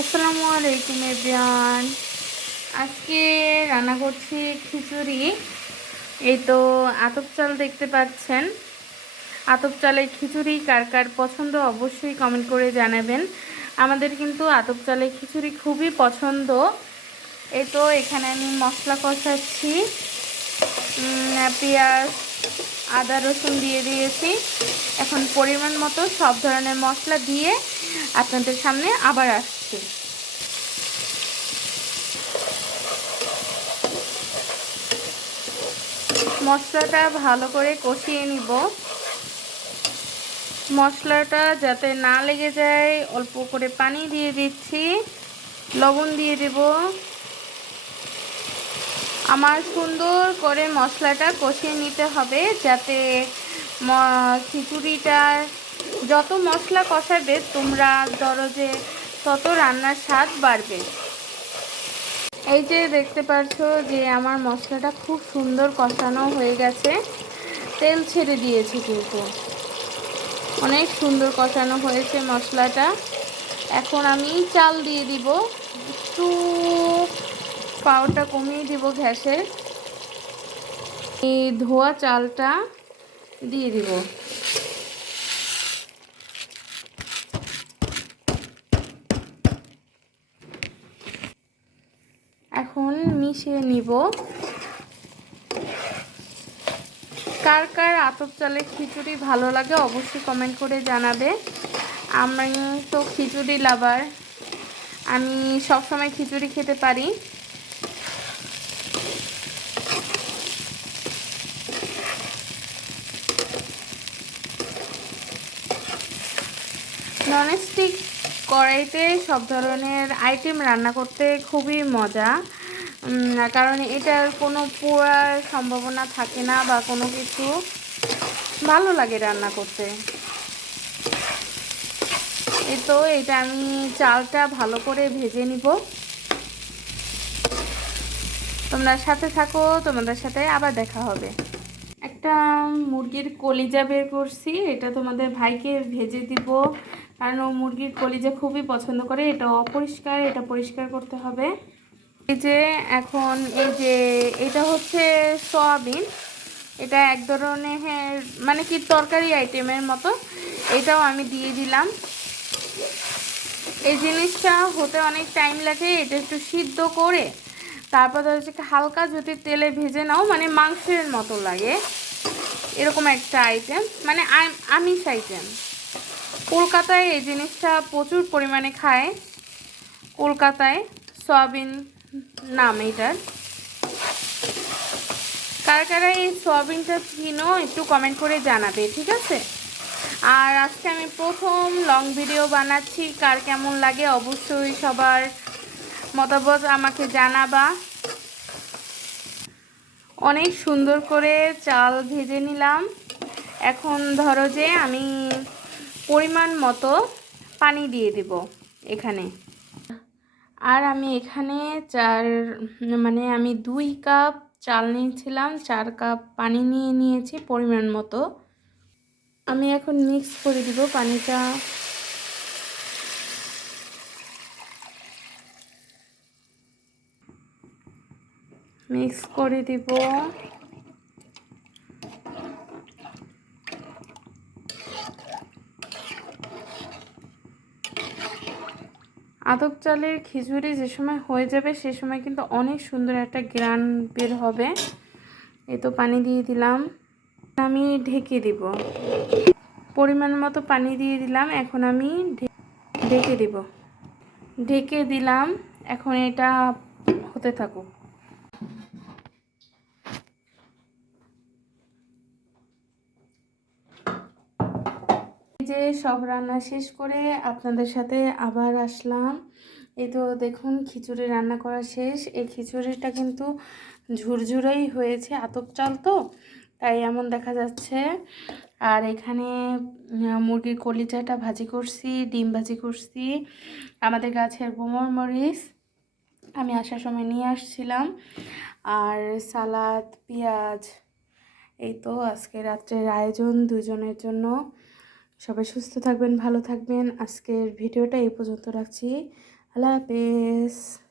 আসসালামু আলাইকুম এভরিওয়ান। আজকে রান্না করছি খিচুড়ি। এই তো আতপ চাল দেখতে পাচ্ছেন। আতপ চালের খিচুড়ি কার কার পছন্দ অবশ্যই কমেন্ট করে জানাবেন। আমাদের কিন্তু আতপ চালের খিচুড়ি খুবই পছন্দ। এই তো এখানে আমি মশলা কষাচ্ছি, পেঁয়াজ আদা রসুন দিয়ে দিয়েছি। এখন পরিমাণ মতো সব ধরনের মশলা দিয়ে আপনাদের সামনে আবার আসছি। মশলাটা ভালো করে কষিয়ে নিব। মশলাটা যাতে না লেগে যায় অল্প করে পানি দিয়ে দিচ্ছি, লবণ দিয়ে দেব। আমার সুন্দর করে মশলাটা কষিয়ে নিতে হবে যাতে খিচুড়িটার যত মশলা কষাবে তোমরা ধরো যে তত রান্নার স্বাদ বাড়বে। এই যে দেখতে পাচ্ছ যে আমার মশলাটা খুব সুন্দর কষানো হয়ে গেছে, তেল ছেড়ে দিয়েছে, কিন্তু অনেক সুন্দর কষানো হয়েছে মশলাটা। এখন আমি চাল দিয়ে দিব, একটু পাওয়ারটা কমিয়ে দিব গ্যাসের। এই ধোয়া চালটা দিয়ে দিব। এখন মিশিয়ে নিব। কার কার আতপ চালের খিচুড়ি ভালো লাগে অবশ্যই কমেন্ট করে জানাবে। আমি তো খিচুড়ি লাভার, আমি সবসময় খিচুড়ি খেতে পারি। ননস্টিক কড়াইতে সব ধরনের আইটেম রান্না করতে খুবই মজা, কারণ এটার কোনো পোড়ার সম্ভাবনা থাকে না বা কোনো কিছু, ভালো লাগে রান্না করতে। এই তো এটা আমি চালটা ভালো করে ভেজে নিব। তোমরা সাথে থাকো, তোমাদের সাথে আবার দেখা হবে। একটা মুরগির কলিজা বের করছি, এটা তোমাদের ভাইকে ভেজে দিব, কারণ ও মুরগির কলিজা খুবই পছন্দ করে। এটা অপরিষ্কার, এটা পরিষ্কার করতে হবে। এই যে এখন এই যে এটা হচ্ছে সয়াবিন, এটা এক ধরনের মানে কি তরকারি আইটেমের মতো, এটাও আমি দিয়ে দিলাম। এই জিনিসটা হতে অনেক টাইম লাগে, এটা একটু সিদ্ধ করে তারপর হচ্ছে হালকা যদি তেলে ভেজে নাও মানে মাংসের মতো লাগে, এরকম একটা আইটেম, মানে আমিষ আইটেম। কলকাতায় এই জিনিসটা প্রচুর পরিমাণে খায়, কলকাতায় সয়াবিন নাম এটার। কারা কারা এই সয়াবিনটা চিনো একটু কমেন্ট করে জানাবে, ঠিক আছে? আর আজকে আমি প্রথম লং ভিডিও বানাচ্ছি, কার কেমন লাগে অবশ্যই সবার মতামত আমাকে জানাবা। অনেক সুন্দর করে চাল ভেজে নিলাম। এখন ধরো যে আমি পরিমাণ মতো পানি দিয়ে দেব এখানে। আর আমি এখানে আমি 2 কাপ চাল নিয়েছিলাম, 4 কাপ পানি নিয়ে নিয়েছি পরিমাণ মতো। আমি এখন মিক্স করে দিব পানিটা। মিক্স করে দিব। আতপ চালের খিচুড়ি যে সময় হয়ে যাবে সে সময় কিন্তু অনেক সুন্দর একটা গ্রান বের হবে। এই তো পানি দিয়ে দিলাম, আমি ঢেকে দিব। পরিমাণ মতো পানি দিয়ে দিলাম, এখন আমি ঢেকে দিব। ঢেকে দিলাম, এখন এটা হতে থাকুক। যে সব রান্না শেষ করে আপনাদের সাথে আবার আসলাম। এই তো দেখুন খিচুড়ি রান্না করা শেষ। এই খিচুড়িটা কিন্তু ঝুরঝুরেই হয়েছে, আতপ চাল তো তাই এমন দেখা যাচ্ছে। আর এখানে মুরগির কলিজাটা ভাজি করছি, ডিম ভাজি করছি, আমাদের গাছের বোমর মরিচ আমি আসার সময় নিয়ে আসছিলাম, আর সালাদ, পেঁয়াজ। এই তো আজকে রাত্রের আয়োজন দুজনের জন্য। সবাই সুস্থ থাকবেন, ভালো থাকবেন। আজকের ভিডিওটা এই পর্যন্ত রাখছি। আল্লাহ হাফেজ।